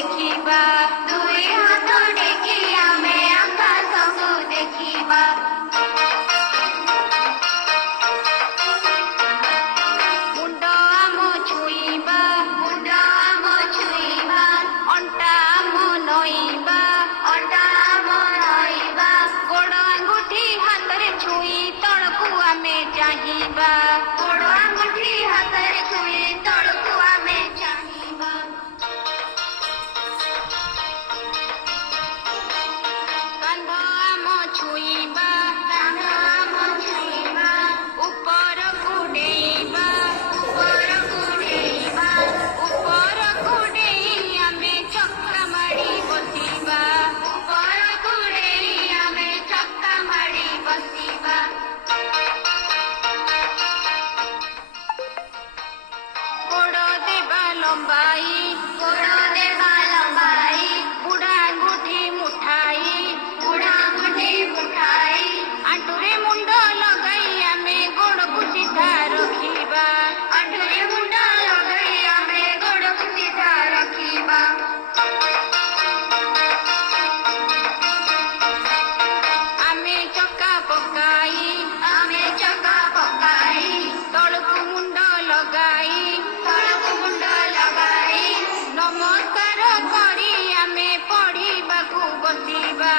ଦେଖିବା ଦୁଇ ହାତ ଟେକି ଆମେ ଆକାଶକୁ ଦେଖିବା ମୁଣ୍ଡ ଆମ ଛୁଇଁବା ଅଣ୍ଟା ଆମ ନଇଁବା ଗୋଡ଼ ଆଙ୍ଗୁଠି ହାତରେ ଛୁଇଁ ତଳକୁ ଆମେ ଚାହିଁବା କାନ୍ଧ ଆମ ଛୁଇଁବା ଉପରକୁ ଡେଇଁବା ଉପରକୁ ଡେଇଁ ଆମେ ଚକ୍କା ମାଡ଼ି ବସିବା ଗୋଡ଼ ଦେବା ଲମ୍ବାଇ ବୁଢ଼ା ଆଙ୍ଗୁଠି ମୁଠାଇ ଆଣ୍ଠୁରେ ମୁଣ୍ଡ ଲଗାଇ ଆମେ ଗୋଡ଼କୁ ସିଧା ରଖିବା ଆମେ ଚକା ପକାଇ ତଳକୁ ମୁଣ୍ଡ ଲଗାଇ ନମସ୍କାର କରି ଆମେ ପଢ଼ିବାକୁ ବସିବା